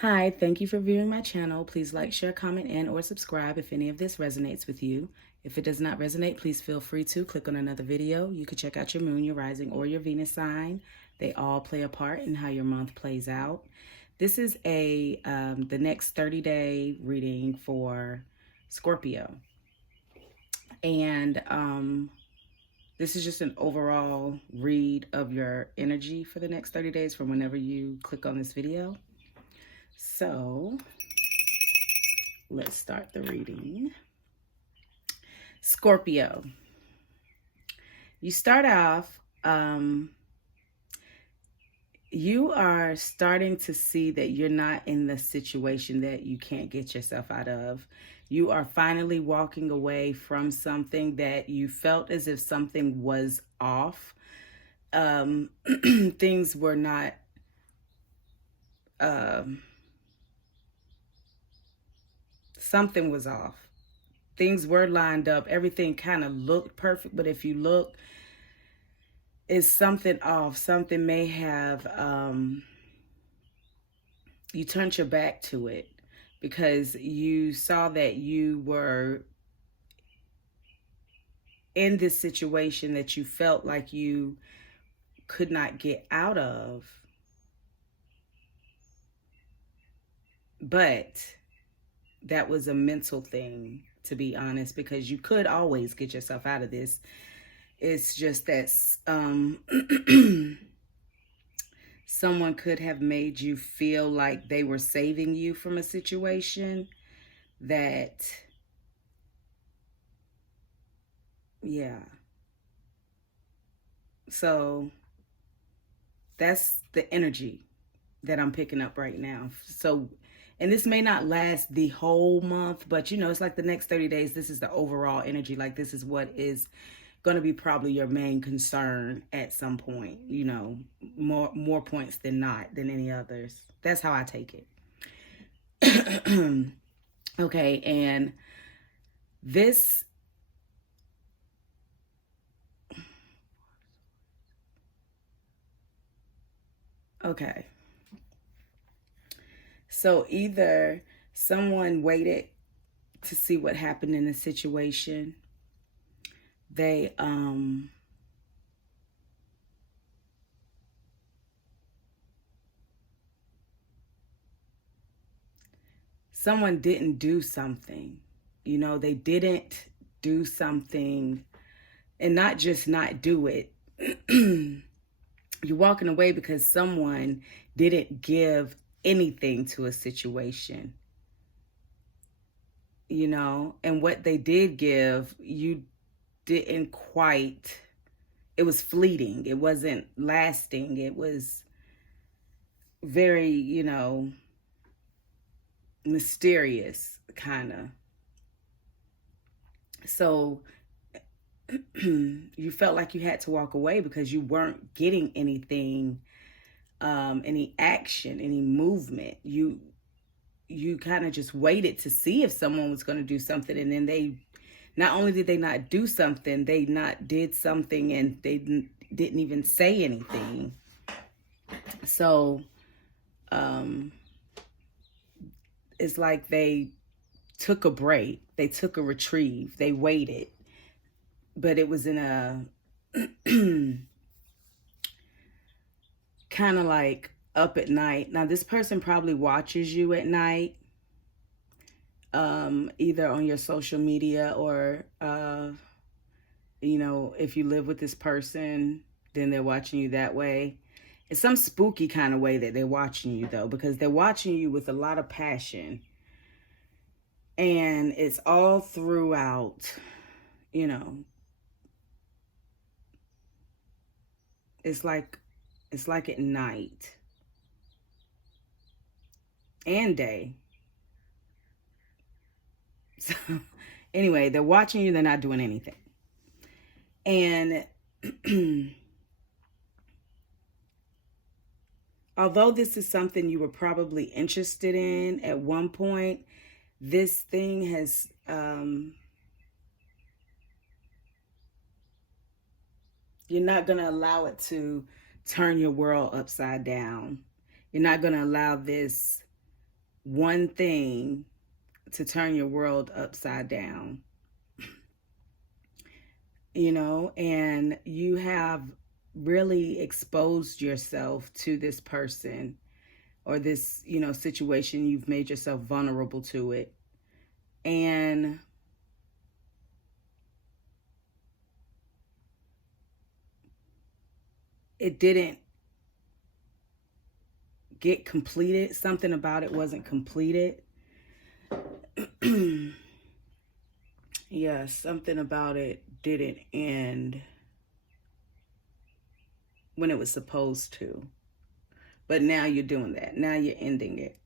Hi, thank you for viewing my channel. Please like, share, comment, and or subscribe if any of this resonates with you. If it does not resonate, please feel free to click on another video. You could check out your moon, your rising, or your Venus sign. They all play a part in how your month plays out. This is the next 30-day reading for Scorpio. And this is just an overall read of your energy for the next 30 days from whenever you click on this video. So let's start the reading. Scorpio, you start off, you are starting to see that you're not in the situation that you can't get yourself out of. You are finally walking away from something that you felt as if something was off. Things were not something was off. Things were lined up. Everything kind of looked perfect, but if you look, is something off. Something may have, you turned your back to it because you saw that you were in this situation that you felt like you could not get out of. But that was a mental thing, to be honest, because you could always get yourself out of this. It's just that someone could have made you feel like they were saving you from a situation that, yeah. So that's the energy that I'm picking up right now. So, and this may not last the whole month, but you know, it's like the next 30 days, this is the overall energy. Like this is what is going to be probably your main concern at some point, you know, more points than not than any others. That's how I take it. Okay, and this okay. So either someone waited to see what happened in the situation. They someone didn't do something. You know, they didn't do something, and not just not do it. You're walking away because someone didn't give anything to a situation, you know, and what they did give, you didn't quite, it was fleeting. It wasn't lasting. It was very, you know, mysterious kind of. So you felt like you had to walk away because you weren't getting anything, any action, any movement. You kind of just waited to see if someone was going to do something, and then they not only did they not do something, they not did something, and they didn't even say anything. So it's like they took a break, they took a retrieve, they waited, but it was in a kind of like up at night. Now this person probably watches you at night, either on your social media or you know, if you live with this person, then they're watching you that way. It's some spooky kind of way that they're watching you, though, because they're watching you with a lot of passion. And it's all throughout, you know, it's like at night and day. So anyway, they're watching you, they're not doing anything. And although this is something you were probably interested in at one point, this thing has you're not going to allow it to turn your world upside down. You're not going to allow this one thing to turn your world upside down, and you have really exposed yourself to this person or this, situation. You've made yourself vulnerable to it. And it didn't get completed. Something about it wasn't completed. Yeah, something about it didn't end when it was supposed to. But now you're doing that. Now you're ending it.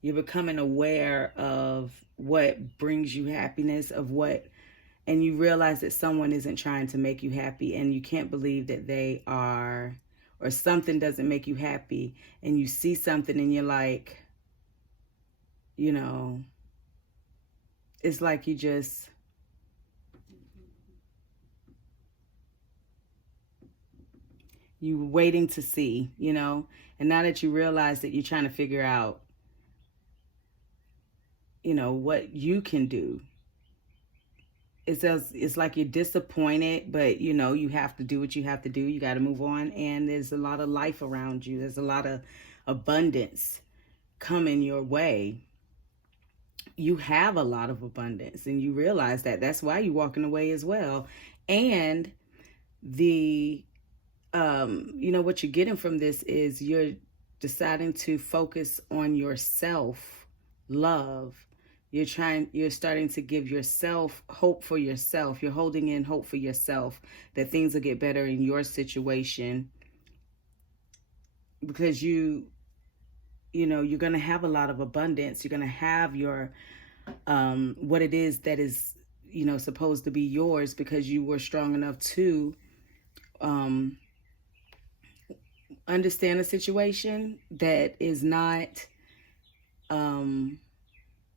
You're becoming aware of what brings you happiness, and you realize that someone isn't trying to make you happy, and you can't believe that they are, or something doesn't make you happy, and you see something and you're like, it's like you waiting to see, and now that you realize that you're trying to figure out, what you can do. It's like you're disappointed, but you have to do what you have to do. You got to move on, and there's a lot of life around you. There's a lot of abundance coming your way. You have a lot of abundance, and you realize that. That's why you're walking away as well. And the what you're getting from this is you're deciding to focus on yourself love. You're starting to give yourself hope for yourself. You're holding in hope for yourself that things will get better in your situation, because you're going to have a lot of abundance. You're going to have your what it is that is supposed to be yours, because you were strong enough to understand a situation that is not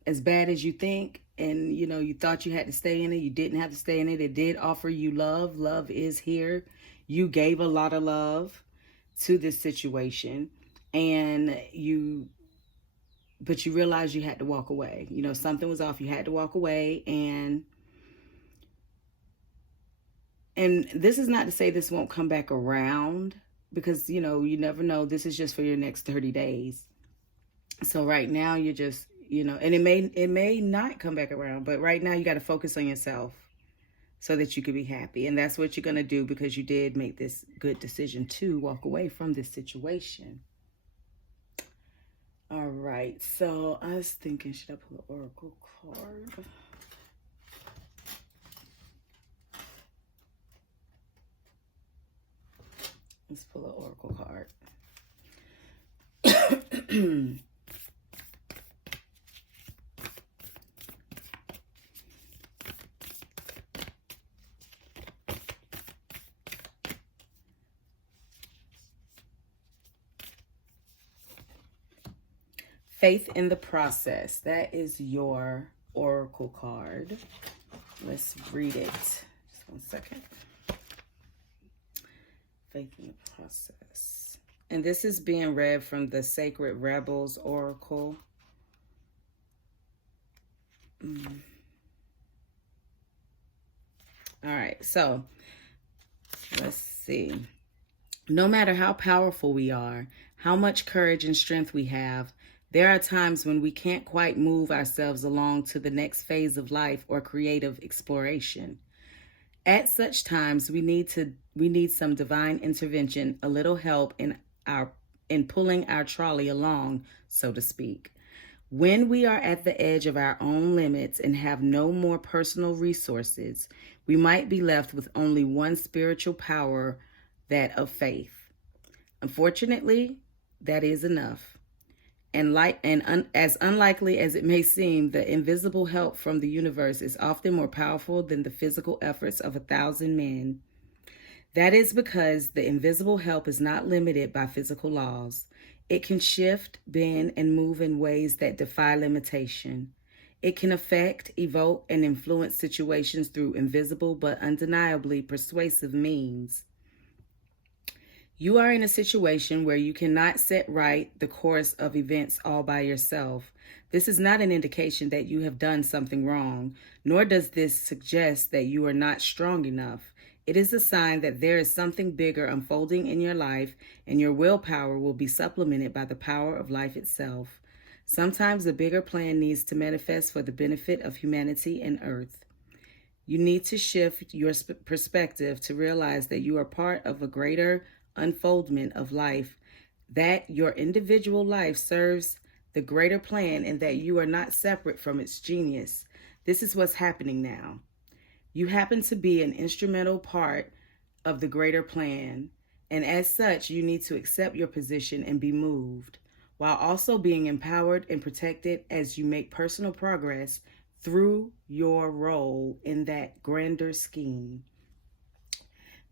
as bad as you think, and you thought you had to stay in it. You didn't have to stay in it. It did offer you love. Love is here. You gave a lot of love to this situation, but you realized you had to walk away. Something was off. You had to walk away, and this is not to say this won't come back around, because you never know. This is just for your next 30 days. So right now you're just, and it may not come back around, but right now you got to focus on yourself so that you can be happy. And that's what you're going to do, because you did make this good decision to walk away from this situation. All right. So I was thinking, should I pull an oracle card? Let's pull an oracle card. Faith in the process. That is your oracle card. Let's read it. Just 1 second. Faith in the process. And this is being read from the Sacred Rebels Oracle. All right, so let's see. No matter how powerful we are, how much courage and strength we have, there are times when we can't quite move ourselves along to the next phase of life or creative exploration. At such times, we need some divine intervention, a little help in pulling our trolley along, so to speak. When we are at the edge of our own limits and have no more personal resources, we might be left with only one spiritual power, that of faith. Unfortunately, that is enough. And as unlikely as it may seem, the invisible help from the universe is often more powerful than the physical efforts of 1,000 men. That is because the invisible help is not limited by physical laws. It can shift, bend, and move in ways that defy limitation. It can affect, evoke, and influence situations through invisible but undeniably persuasive means. You are in a situation where you cannot set right the course of events all by yourself. This is not an indication that you have done something wrong, nor does this suggest that you are not strong enough. It is a sign that there is something bigger unfolding in your life, and your willpower will be supplemented by the power of life itself. Sometimes a bigger plan needs to manifest for the benefit of humanity and Earth. You need to shift your perspective to realize that you are part of a greater unfoldment of life, that your individual life serves the greater plan, and that you are not separate from its genius. This is what's happening now. You happen to be an instrumental part of the greater plan, and as such, you need to accept your position and be moved, while also being empowered and protected as you make personal progress through your role in that grander scheme.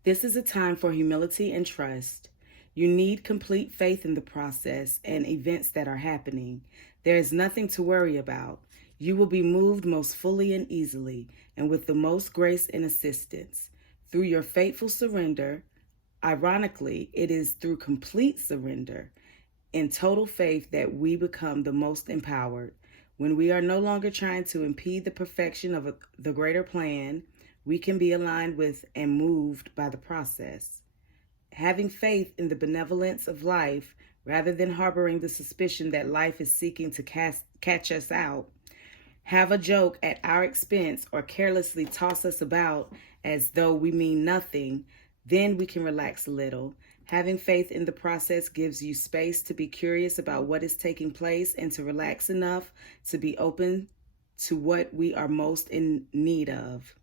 This is a time for humility and trust. You need complete faith in the process and events that are happening. There is nothing to worry about. You will be moved most fully and easily, and with the most grace and assistance. Through your faithful surrender, ironically, it is through complete surrender in total faith that we become the most empowered. When we are no longer trying to impede the perfection of the greater plan, we can be aligned with and moved by the process. Having faith in the benevolence of life, rather than harboring the suspicion that life is seeking to catch us out, have a joke at our expense, or carelessly toss us about as though we mean nothing, then we can relax a little. Having faith in the process gives you space to be curious about what is taking place and to relax enough to be open to what we are most in need of.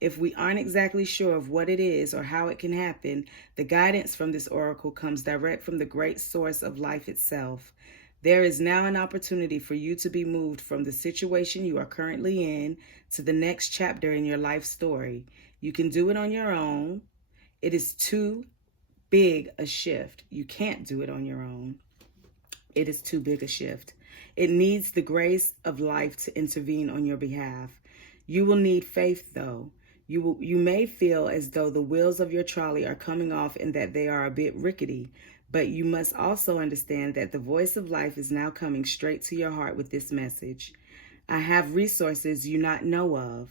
If we aren't exactly sure of what it is or how it can happen, the guidance from this oracle comes direct from the great source of life itself. There is now an opportunity for you to be moved from the situation you are currently in to the next chapter in your life story. You can do it on your own. It is too big a shift. You can't do it on your own. It is too big a shift. It needs the grace of life to intervene on your behalf. You will need faith, though. You may feel as though the wheels of your trolley are coming off and that they are a bit rickety, but you must also understand that the voice of life is now coming straight to your heart with this message. I have resources you not know of.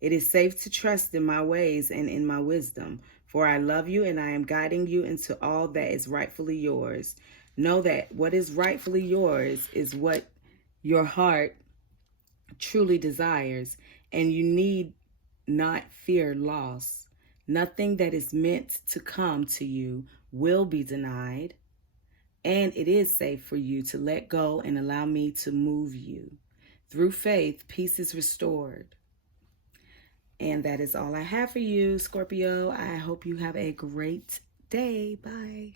It is safe to trust in my ways and in my wisdom, for I love you and I am guiding you into all that is rightfully yours. Know that what is rightfully yours is what your heart truly desires, and you need not fear loss. Nothing that is meant to come to you will be denied, and it is safe for you to let go and allow me to move you. Through faith, peace is restored. And that is all I have for you, Scorpio. I hope you have a great day. Bye.